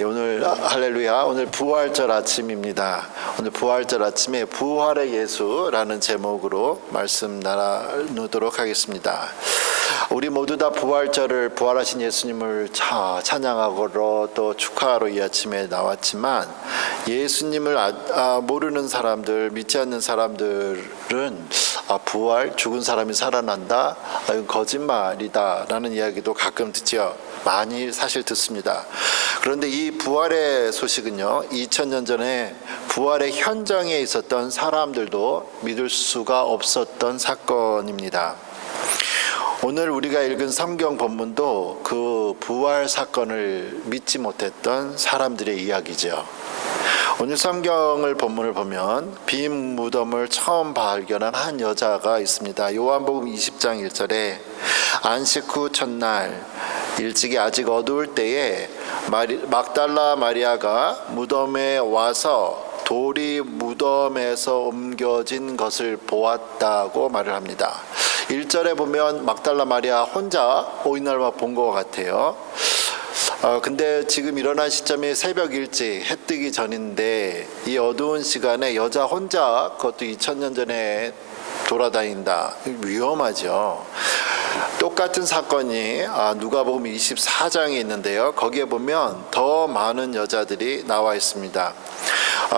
오늘 할렐루야, 오늘 부활절 아침입니다. 오늘 부활절 아침에 부활의 예수라는 제목으로 말씀 나누도록 하겠습니다. 우리 모두 다 부활절을, 부활하신 예수님을 찬양하고 또 축하하러 이 아침에 나왔지만, 예수님을 모르는 사람들, 믿지 않는 사람들은 부활, 죽은 사람이 살아난다, 이건 거짓말이다 라는 이야기도 가끔 듣죠. 많이 사실 듣습니다. 그런데 이 부활의 소식은요, 2000년 전에 부활의 현장에 있었던 사람들도 믿을 수가 없었던 사건입니다. 오늘 우리가 읽은 성경 본문도 그 부활 사건을 믿지 못했던 사람들의 이야기죠. 오늘 성경을 본문을 보면 빈 무덤을 처음 발견한 한 여자가 있습니다. 요한복음 20장 1절에 안식 후 첫날 일찍이 아직 어두울 때에 막달라 마리아가 무덤에 와서 돌이 무덤에서 옮겨진 것을 보았다고 말을 합니다. 1절에 보면 막달라 마리아 혼자 오이날만 본 것 같아요. 근데 지금 일어난 시점이 새벽 일찍 해 뜨기 전인데, 이 어두운 시간에 여자 혼자, 그것도 2000년 전에 돌아다닌다, 위험하죠. 똑같은 사건이 누가복음 24장에 있는데요, 거기에 보면 더 많은 여자들이 나와 있습니다.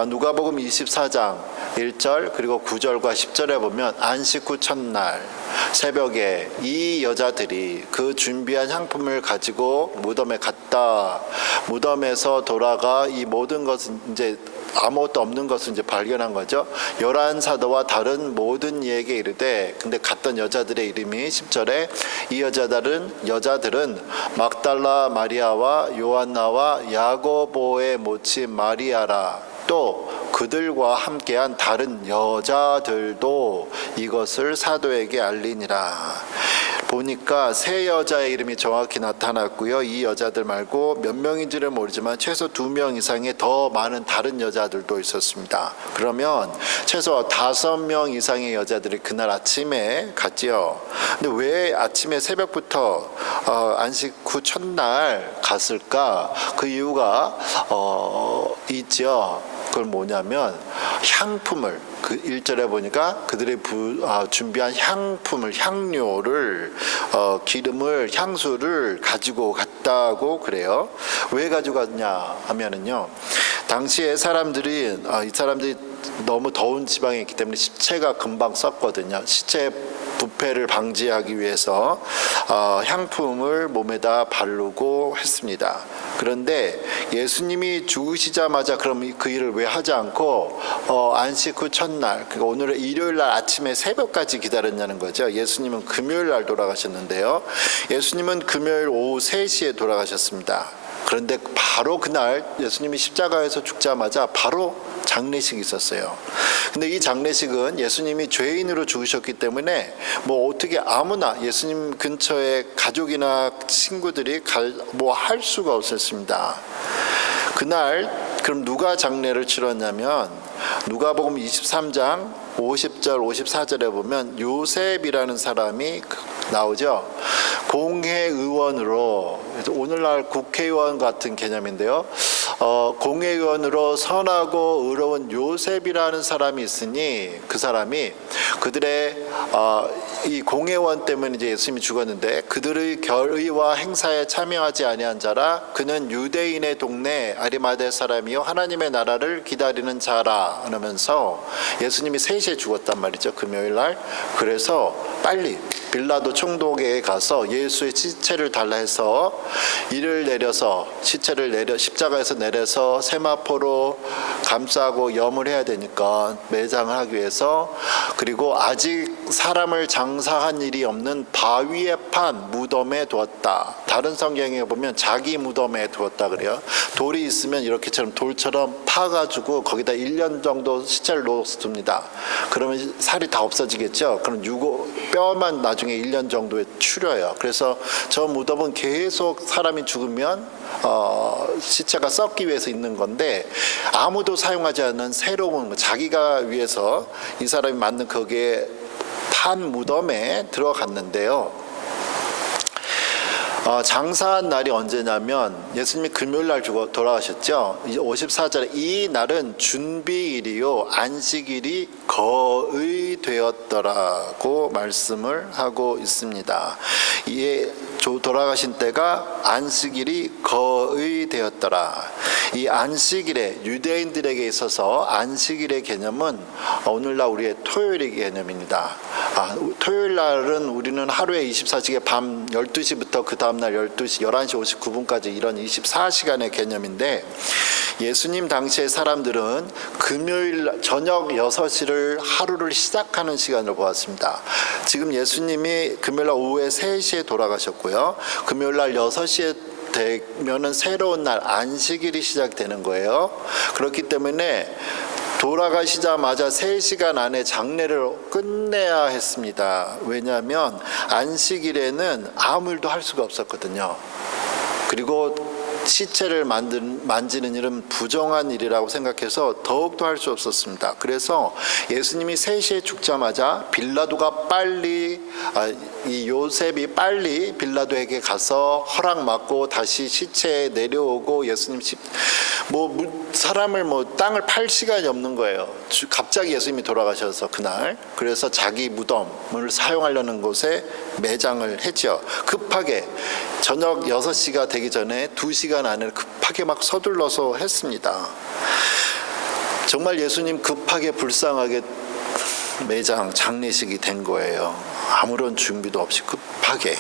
누가복음 24장 1절 그리고 9절과 10절에 보면 안식 후 첫날 새벽에 이 여자들이 그 준비한 향품을 가지고 무덤에 갔다. 무덤에서 돌아가 이 모든 것은 이제 아무것도 없는 것을 이제 발견한 거죠. 열한 사도와 다른 모든 이에게 이르되, 근데 갔던 여자들의 이름이 10절에 이 여자들은 막달라 마리아와 요한나와 야고보의 모친 마리아라. 또 그들과 함께한 다른 여자들도 이것을 사도에게 알리니라. 보니까 세 여자의 이름이 정확히 나타났고요. 이 여자들 말고 몇 명인지는 모르지만 최소 2명 이상의 더 많은 다른 여자들도 있었습니다. 그러면 최소 5명 이상의 여자들이 그날 아침에 갔지요. 근데 왜 아침에 새벽부터 안식 후 첫날 갔을까? 그 이유가 있죠. 그걸 뭐냐면 향품을, 그 1절에 보니까 그들이 준비한 향품을, 향료를, 기름을, 향수를 가지고 갔다고 그래요. 왜 가지고 갔냐 하면은요, 당시에 이 사람들이 너무 더운 지방에 있기 때문에 시체가 금방 썩거든요. 시체 부패를 방지하기 위해서 향품을 몸에다 바르고 했습니다. 그런데 예수님이 죽으시자마자 그럼 그 일을 왜 하지 않고 안식 후 첫날, 그러니까 오늘의 일요일 날 아침에 새벽까지 기다렸냐는 거죠. 예수님은 금요일 날 돌아가셨는데요, 예수님은 금요일 오후 3시에 돌아가셨습니다. 그런데 바로 그날 예수님이 십자가에서 죽자마자 바로 장례식이 있었어요. 근데 이 장례식은 예수님이 죄인으로 죽으셨기 때문에 뭐 어떻게 아무나, 예수님 근처에 가족이나 친구들이 할 수가 없었습니다. 그날 그럼 누가 장례를 치렀냐면, 누가복음 23장 50절 54절에 보면 요셉이라는 사람이 나오죠. 공회의원으로, 오늘날 국회의원 같은 개념인데요, 공회의원으로 선하고 의로운 요셉이라는 사람이 있으니, 그 사람이 그들의 이 공회의원 때문에 이제 예수님이 죽었는데 그들의 결의와 행사에 참여하지 아니한 자라. 그는 유대인의 동네 아리마대 사람이요 하나님의 나라를 기다리는 자라 하면서, 예수님이 3시에 죽었단 말이죠, 금요일 날. 그래서 빨리 빌라도 총독에 가서 예수의 시체를 달라 해서 이를 내려서, 시체를 십자가에서 내려서 세마포로 감싸고 염을 해야 되니까 매장을 하기 위해서, 그리고 아직 사람을 장사한 일이 없는 바위에 판 무덤에 두었다. 다른 성경에 보면 자기 무덤에 두었다 그래요. 돌이 있으면 이렇게처럼 돌처럼 파가지고 거기다 1년 정도 시체를 놓아서 둡니다. 그러면 살이 다 없어지겠죠. 그럼 뼈만 나중에 1년 정도에 추려요. 그래서 저 무덤은 계속 사람이 죽으면 시체가 썩기 위해서 있는 건데, 아무도 사용하지 않는 새로운, 자기가 위해서 이 사람이 만든 거기에 판 무덤에 들어갔는데요, 장사한 날이 언제냐면 예수님이 금요일 날 돌아가셨죠. 54절에 이 날은 준비일이요 안식일이 거의 되었더라고 말씀을 하고 있습니다. 이에 돌아가신 때가 안식일이 거의 되었더라. 이 안식일에 유대인들에게 있어서 안식일의 개념은 오늘날 우리의 토요일의 개념입니다. 토요일 날은 우리는 하루에 24시간 밤 12시부터 그 다음날 11시 59분까지 이런 24시간의 개념인데, 예수님 당시의 사람들은 금요일 저녁 6시를 하루를 시작하는 시간을 보았습니다. 지금 예수님이 금요일 날 오후에 3시에 돌아가셨고요. 금요일 날 6시에 되면은 새로운 날 안식일이 시작되는 거예요. 그렇기 때문에 돌아가시자마자 3시간 안에 장례를 끝내야 했습니다. 왜냐하면 안식일에는 아무 일도 할 수가 없었거든요. 그리고 시체를 만지는 일은 부정한 일이라고 생각해서 더욱더 할 수 없었습니다. 그래서 예수님이 3시에 죽자마자 빌라도가 이 요셉이 빨리 빌라도에게 가서 허락받고 다시 시체에 내려오고 예수님 사람을 땅을 팔 시간이 없는 거예요. 갑자기 예수님이 돌아가셔서 그날. 그래서 자기 무덤을 사용하려는 곳에 매장을 했죠. 급하게 저녁 6시가 되기 전에 2시간 안에 급하게 막 서둘러서 했습니다. 정말 예수님 급하게 불쌍하게 매장 장례식이 된 거예요. 아무런 준비도 없이 급하게.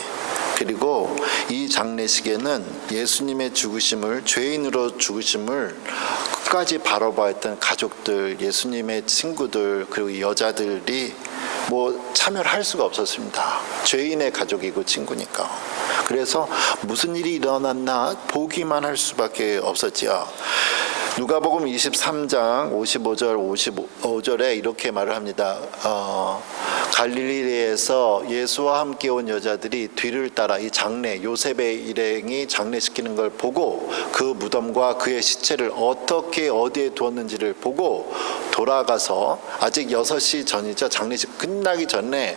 그리고 이 장례식에는 예수님의 죽으심을, 죄인으로 죽으심을 끝까지 바라보았던 가족들, 예수님의 친구들, 그리고 여자들이 참여를 할 수가 없었습니다. 죄인의 가족이고 친구니까. 그래서 무슨 일이 일어났나 보기만 할 수밖에 없었지요. 누가복음 23장 55절 55절에 이렇게 말을 합니다. 갈릴리에서 예수와 함께 온 여자들이 뒤를 따라 이 장례, 요셉의 일행이 장례시키는 걸 보고 그 무덤과 그의 시체를 어디에 두었는지를 보고 돌아가서, 아직 6시 전이죠. 장례식 끝나기 전에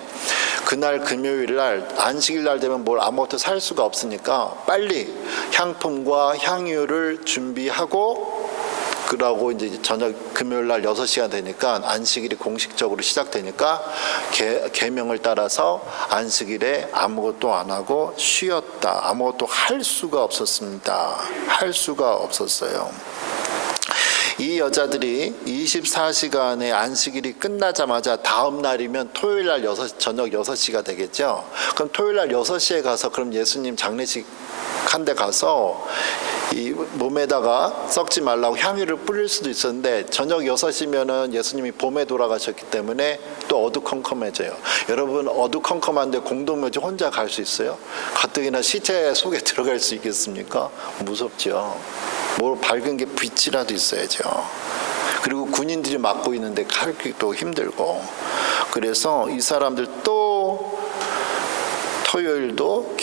그날 금요일 날 안식일 날 되면 아무것도 살 수가 없으니까 빨리 향품과 향유를 준비하고, 그러고 이제 저녁 금요일 날 6시가 되니까 안식일이 공식적으로 시작되니까 계명을 따라서 안식일에 아무것도 안 하고 쉬었다. 아무것도 할 수가 없었습니다. 할 수가 없었어요. 이 여자들이 24시간의 안식일이 끝나자마자 다음 날이면 토요일 날 저녁 6시가 되겠죠. 그럼 토요일 날 6시에 가서 그럼 예수님 장례식 한 데 가서 이 몸에다가 썩지 말라고 향유를 뿌릴 수도 있었는데, 저녁 6시면은 예수님이 봄에 돌아가셨기 때문에 또 어두컴컴해져요. 여러분, 어두컴컴한데 공동묘지 혼자 갈 수 있어요? 가뜩이나 시체 속에 들어갈 수 있겠습니까? 무섭죠. 밝은 게 빛이라도 있어야죠. 그리고 군인들이 막고 있는데 가기도 힘들고. 그래서 이 사람들 또 토요일도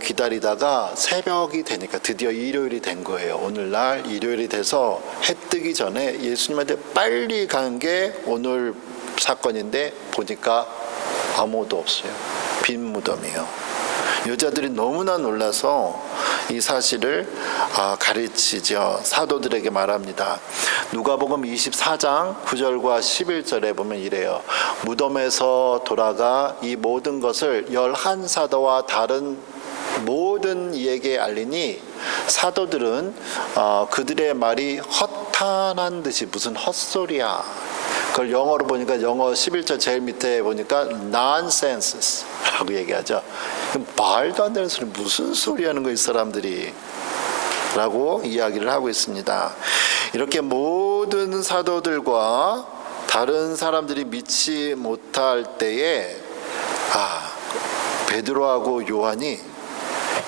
기다리다가 새벽이 되니까 드디어 일요일이 된 거예요. 오늘날 일요일이 돼서 해 뜨기 전에 예수님한테 빨리 간 게 오늘 사건인데, 보니까 아무도 없어요. 빈 무덤이에요. 여자들이 너무나 놀라서 이 사실을 가르치죠. 사도들에게 말합니다. 누가복음 24장 9절과 11절에 보면 이래요. 무덤에서 돌아가 이 모든 것을 11사도와 다른 모든 이에게 알리니, 사도들은 그들의 말이 허탄한 듯이 무슨 헛소리야. 그걸 영어로 보니까, 영어 11절 제일 밑에 보니까 nonsense 라고 얘기하죠. 말도 안 되는 소리, 무슨 소리 하는 거야 이 사람들이, 라고 이야기를 하고 있습니다. 이렇게 모든 사도들과 다른 사람들이 믿지 못할 때에 베드로하고 요한이,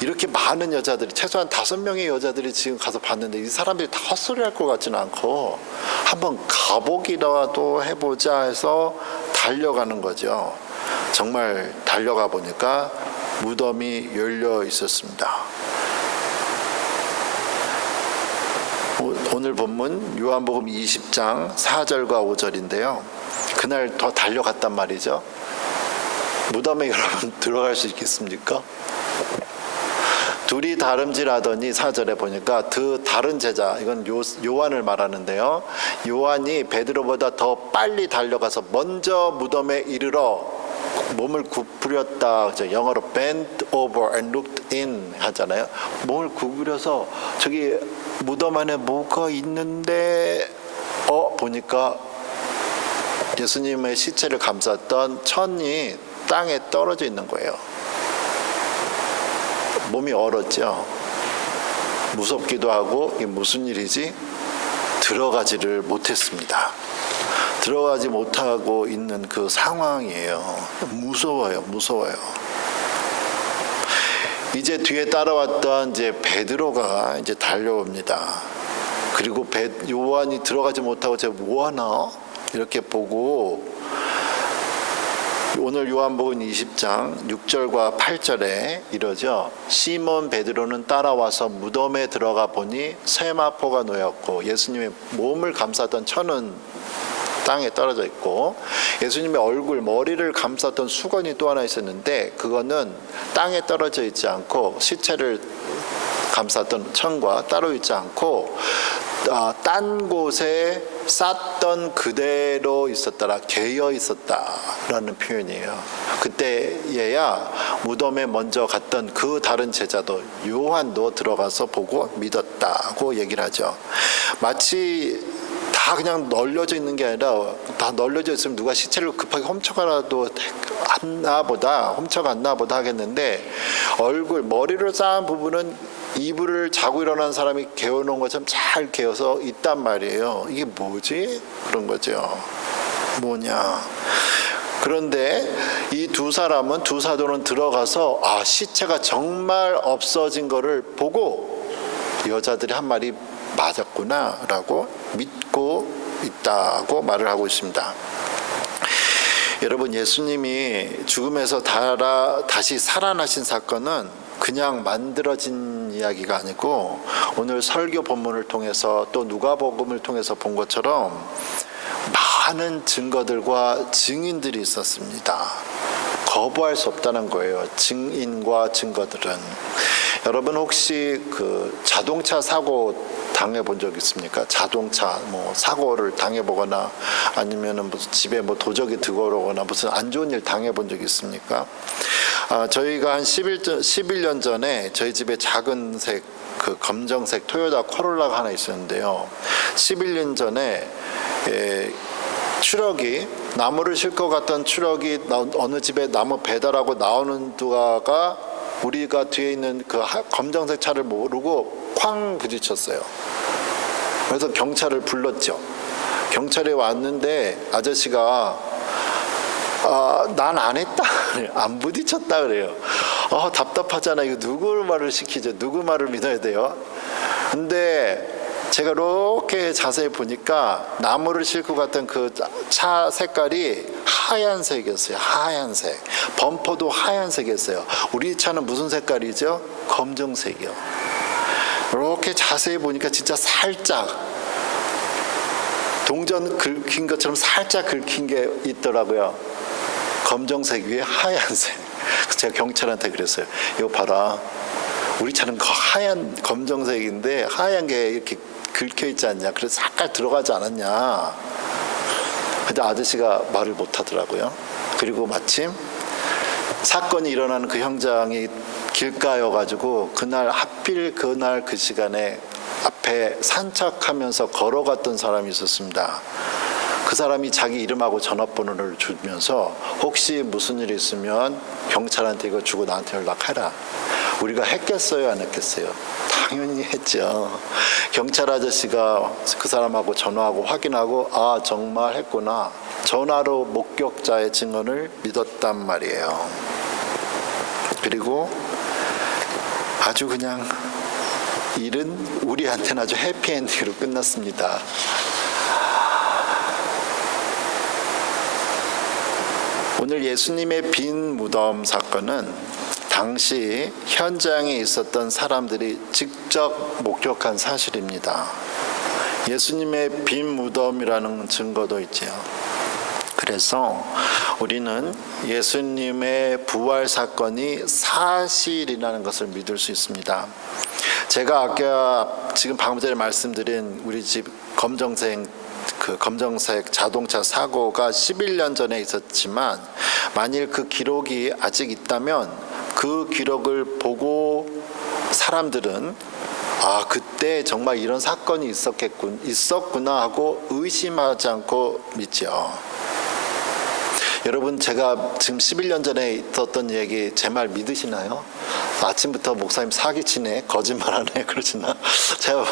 이렇게 많은 여자들이, 최소한 5명의 여자들이 지금 가서 봤는데 이 사람들이 다 헛소리 할 것 같지는 않고 한번 가보기라도 해보자 해서 달려가는 거죠. 정말 달려가 보니까 무덤이 열려 있었습니다. 오늘 본문 요한복음 20장 4절과 5절인데요. 그날 더 달려갔단 말이죠. 무덤에 여러분 들어갈 수 있겠습니까? 둘이 다름질하더니 4절에 보니까 그 다른 제자, 이건 요한을 말하는데요. 요한이 베드로보다 더 빨리 달려가서 먼저 무덤에 이르러 몸을 구부렸다. 영어로 bent over and looked in 하잖아요. 몸을 구부려서 저기 무덤 안에 뭐가 있는데 보니까 예수님의 시체를 감쌌던 천이 땅에 떨어져 있는 거예요. 몸이 얼었죠. 무섭기도 하고 이게 무슨 일이지? 들어가지를 못했습니다. 들어가지 못하고 있는 그 상황이에요. 무서워요. 이제 뒤에 따라왔던 이제 베드로가 이제 달려옵니다. 그리고 요한이 들어가지 못하고 쟤 뭐하나? 이렇게 보고 오늘 요한복음 20장 6절과 8절에 이러죠. 시몬 베드로는 따라와서 무덤에 들어가 보니 세마포가 놓였고 예수님의 몸을 감쌌던 천은 땅에 떨어져 있고 예수님의 얼굴, 머리를 감쌌던 수건이 또 하나 있었는데 그거는 땅에 떨어져 있지 않고 시체를 감쌌던 천과 따로 있지 않고 딴 곳에 쌌던 그대로 있었더라, 개어 있었다라는 표현이에요. 그때에야 무덤에 먼저 갔던 그 다른 제자도 요한도 들어가서 보고 믿었다고 얘기를 하죠. 마치 다 그냥 널려져 있는 게 아니라 다 널려져 있으면 누가 시체를 급하게 훔쳐갔나 보다 하겠는데 얼굴, 머리를 쌓은 부분은 이불을 자고 일어난 사람이 개어놓은 것처럼 잘 개어서 있단 말이에요. 이게 뭐지? 그런 거죠. 뭐냐? 그런데 이 두 사도는 들어가서 시체가 정말 없어진 거를 보고 여자들이 한 말이 맞았구나라고 믿고 있다고 말을 하고 있습니다. 여러분, 예수님이 죽음에서 다시 살아나신 사건은 그냥 만들어진 이야기가 아니고 오늘 설교 본문을 통해서 또 누가복음을 통해서 본 것처럼 많은 증거들과 증인들이 있었습니다. 거부할 수 없다는 거예요. 증인과 증거들은. 여러분 혹시 그 자동차 사고 당해본 적 있습니까? 자동차 사고를 당해보거나 아니면은 무슨 집에 도적이 들어오거나 무슨 안 좋은 일 당해본 적 있습니까? 저희가 한 11년 전에 저희 집에 작은 그 검정색 토요타 코롤라가 하나 있었는데요. 11년 전에 트럭이 나무를 싣고 갔던 트럭이 어느 집에 나무 배달하고 나오는 도가 우리가 뒤에 있는 그 검정색 차를 모르고 쾅 부딪혔어요. 그래서 경찰을 불렀죠. 경찰이 왔는데 아저씨가 난 안 했다, 안 부딪혔다 그래요. 답답하잖아. 이거 누구 말을 시키죠? 누구 말을 믿어야 돼요? 근데 제가 이렇게 자세히 보니까 나무를 싣고 갔던 그 차 색깔이 하얀색이었어요. 하얀색. 범퍼도 하얀색이었어요. 우리 차는 무슨 색깔이죠? 검정색이요. 이렇게 자세히 보니까 진짜 살짝 동전 긁힌 것처럼 살짝 긁힌 게 있더라고요. 검정색 위에 하얀색. 제가 경찰한테 그랬어요. 이거 봐라. 우리 차는 하얀 검정색인데 하얀 게 이렇게 긁혀 있지 않냐. 그래서 색깔 들어가지 않았냐. 근데 아저씨가 말을 못 하더라고요. 그리고 마침 사건이 일어나는 그 현장이 길가여가지고 하필 그날 그 시간에 앞에 산책하면서 걸어갔던 사람이 있었습니다. 그 사람이 자기 이름하고 전화번호를 주면서 혹시 무슨 일이 있으면 경찰한테 이거 주고 나한테 연락해라. 우리가 했겠어요, 안 했겠어요? 당연히 했죠. 경찰 아저씨가 그 사람하고 전화하고 확인하고 정말 했구나. 전화로 목격자의 증언을 믿었단 말이에요. 그리고 아주 그냥 일은 우리한테는 아주 해피엔딩으로 끝났습니다. 오늘 예수님의 빈 무덤 사건은 당시 현장에 있었던 사람들이 직접 목격한 사실입니다. 예수님의 빈 무덤이라는 증거도 있죠. 그래서 우리는 예수님의 부활 사건이 사실이라는 것을 믿을 수 있습니다. 제가 아까 지금 방금 전에 말씀드린 우리 집 검정색 자동차 사고가 11년 전에 있었지만 만일 그 기록이 아직 있다면 그 기록을 보고 사람들은 그때 정말 이런 사건이 있었구나 하고 의심하지 않고 믿죠. 여러분, 제가 지금 11년 전에 있었던 얘기 제 말 믿으시나요? 아침부터 목사님 사기치네, 거짓말하네 그러시나? 제가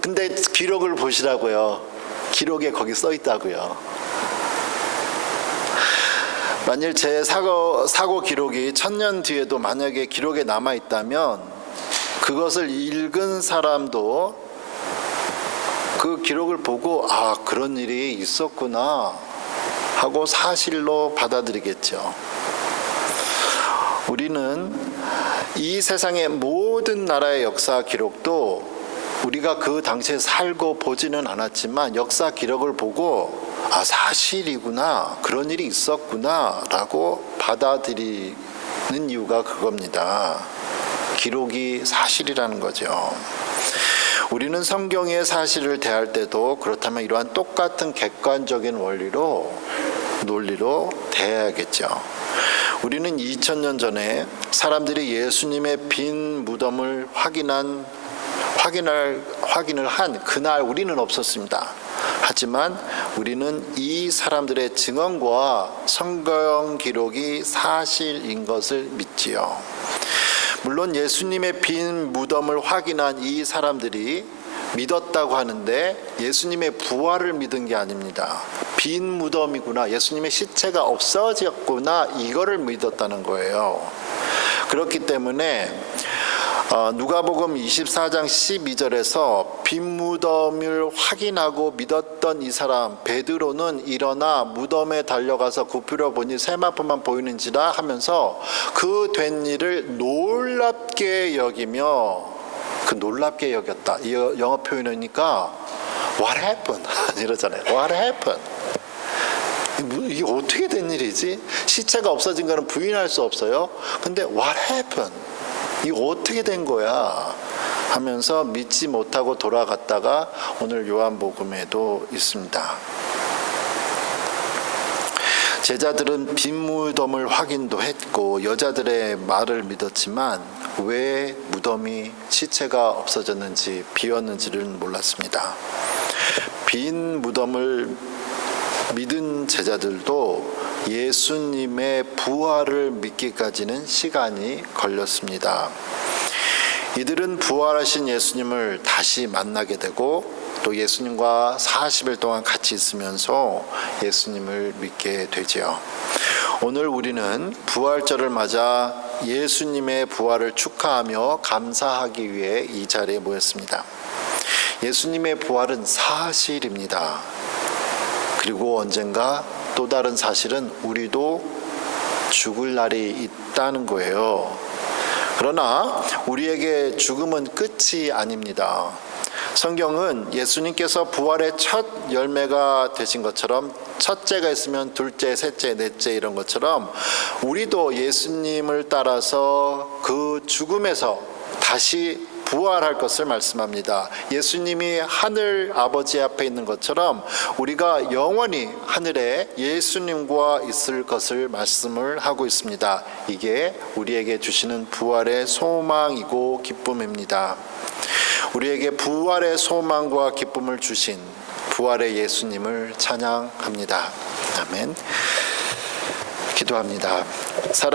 근데 기록을 보시라고요. 기록에 거기 써 있다고요. 만일 제 사고 기록이 1000년 뒤에도 만약에 기록에 남아 있다면 그것을 읽은 사람도 그 기록을 보고 그런 일이 있었구나 하고 사실로 받아들이겠죠. 우리는 이 세상의 모든 나라의 역사 기록도 우리가 그 당시에 살고 보지는 않았지만 역사 기록을 보고 사실이구나, 그런 일이 있었구나 라고 받아들이는 이유가 그겁니다. 기록이 사실이라는 거죠. 우리는 성경의 사실을 대할 때도 그렇다면 이러한 똑같은 객관적인 논리로 대해야겠죠. 우리는 2000년 전에 사람들이 예수님의 빈 무덤을 확인을 한 그날 우리는 없었습니다. 하지만 우리는 이 사람들의 증언과 성경 기록이 사실인 것을 믿지요. 물론 예수님의 빈 무덤을 확인한 이 사람들이 믿었다고 하는데 예수님의 부활을 믿은 게 아닙니다. 빈 무덤이구나, 예수님의 시체가 없어졌구나, 이거를 믿었다는 거예요. 그렇기 때문에 누가복음 24장 12절에서 빈 무덤을 확인하고 믿었던 이 사람 베드로는 일어나 무덤에 달려가서 굽히려 보니 세마포만 보이는지라 하면서 그 된 일을 놀랍게 여기며, 놀랍게 여겼다, 이 영어 표현이니까 What happened? 이러잖아요. What happened? 이게 어떻게 된 일이지? 시체가 없어진 거는 부인할 수 없어요. 근데 What happened? 이거 어떻게 된 거야? 하면서 믿지 못하고 돌아갔다가 오늘 요한복음에도 있습니다. 제자들은 빈 무덤을 확인도 했고 여자들의 말을 믿었지만 왜 무덤이 시체가 없어졌는지 비었는지를 몰랐습니다. 빈 무덤을 믿은 제자들도 예수님의 부활을 믿기까지는 시간이 걸렸습니다. 이들은 부활하신 예수님을 다시 만나게 되고 또 예수님과 40일 동안 같이 있으면서 예수님을 믿게 되지요. 오늘 우리는 부활절을 맞아 예수님의 부활을 축하하며 감사하기 위해 이 자리에 모였습니다. 예수님의 부활은 사실입니다. 그리고 언젠가 또 다른 사실은 우리도 죽을 날이 있다는 거예요. 그러나 우리에게 죽음은 끝이 아닙니다. 성경은 예수님께서 부활의 첫 열매가 되신 것처럼 첫째가 있으면 둘째, 셋째, 넷째 이런 것처럼 우리도 예수님을 따라서 그 죽음에서 다시 부활할 것을 말씀합니다. 예수님이 하늘 아버지 앞에 있는 것처럼 우리가 영원히 하늘에 예수님과 있을 것을 말씀을 하고 있습니다. 이게 우리에게 주시는 부활의 소망이고 기쁨입니다. 우리에게 부활의 소망과 기쁨을 주신 부활의 예수님을 찬양합니다. 아멘. 기도합니다.